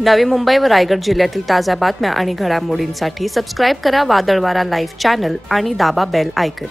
नवी मुंबई व रायगड जिल्ह्यातील ताज्या बातम्या आणि घडामोडींसाठी सबस्क्राइब करा वादळवारा लाईव्ह चॅनल आणि दाबा बेल आयकॉन।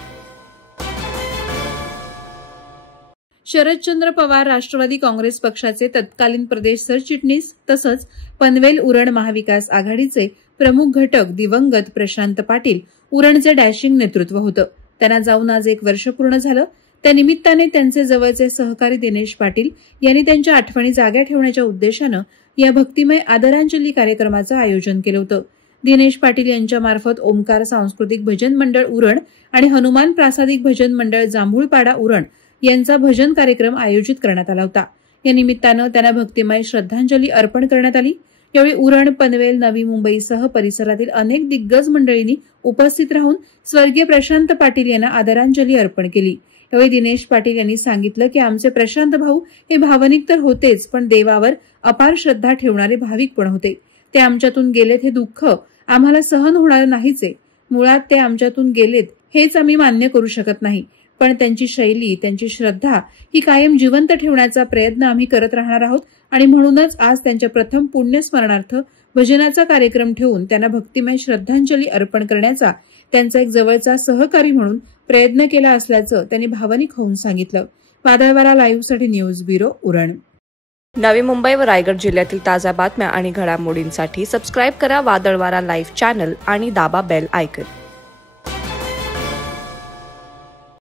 शरदचंद्र पवार राष्ट्रवादी काँग्रेस पक्षाचे तत्कालीन प्रदेश सरचिटणीस तसंच पनवेल उरण महाविकास आघाडीचे प्रमुख घटक दिवंगत प्रशांत पाटील उरणचे डॅशिंग नेतृत्व होतं। त्यांना जाऊन आज 1 वर्ष पूर्ण झालं। त्या निमित्ताने त्यांचे जवळचे सहकारी दिनेश पाटील यांनी त्यांच्या आठवणी जाग्या ठेवण्याच्या उद्देशानं या भक्तिमय आदरांजली कार्यक्रमाचं आयोजन केलं होतं। दिनेश पाटील यांच्या मार्फत ओमकार सांस्कृतिक भजन मंडळ उरण आणि हनुमान प्रासादिक भजन मंडळ जांभूळपाडा उरण यांचा भजन कार्यक्रम आयोजित करण्यात आला होता। या निमित्तानं त्यांना भक्तिमय श्रद्धांजली अर्पण करण्यात आली। यावेळी उरण, पनवेल, नवी मुंबईसह परिसरातील अनेक दिग्गज मंडळींनी उपस्थित राहून स्वर्गीय प्रशांत पाटील यांना आदरांजली अर्पण केली। यावेळी दिनेश पाटील यांनी सांगितलं की आमचे प्रशांत भाऊ हे भावनिक तर होतेच, पण देवावर अपार श्रद्धा ठेवणारे भाविक पण होते। ते आमच्यातून गेलेत हे दुःख आम्हाला सहन होणार नाहीच आहे। मुळात ते आमच्यातून गेलेत हेच आम्ही मान्य करू शकत नाही, पण त्यांची शैली, त्यांची श्रद्धा ही कायम जिवंत ठेवण्याचा प्रयत्न आम्ही करत राहणार आहोत आणि म्हणूनच आज त्यांच्या प्रथम पुण्यस्मरणार्थ भजनाचा कार्यक्रम ठेवून त्यांना भक्तिमय श्रद्धांजली अर्पण करण्याचा त्यांचा एक जवळचा सहकारी म्हणून प्रयत्न केला असल्याचं त्यांनी भावनिक होऊन सांगितलं। वादळवारा लाईव्हसाठी न्यूज ब्युरो उरण। नवी मुंबई व रायगड जिल्ह्यातील ताज्या बातम्या आणि घडामोडींसाठी सबस्क्राइब करा वादळवारा लाईव्ह चॅनल आणि दाबा बेल आयकॉन।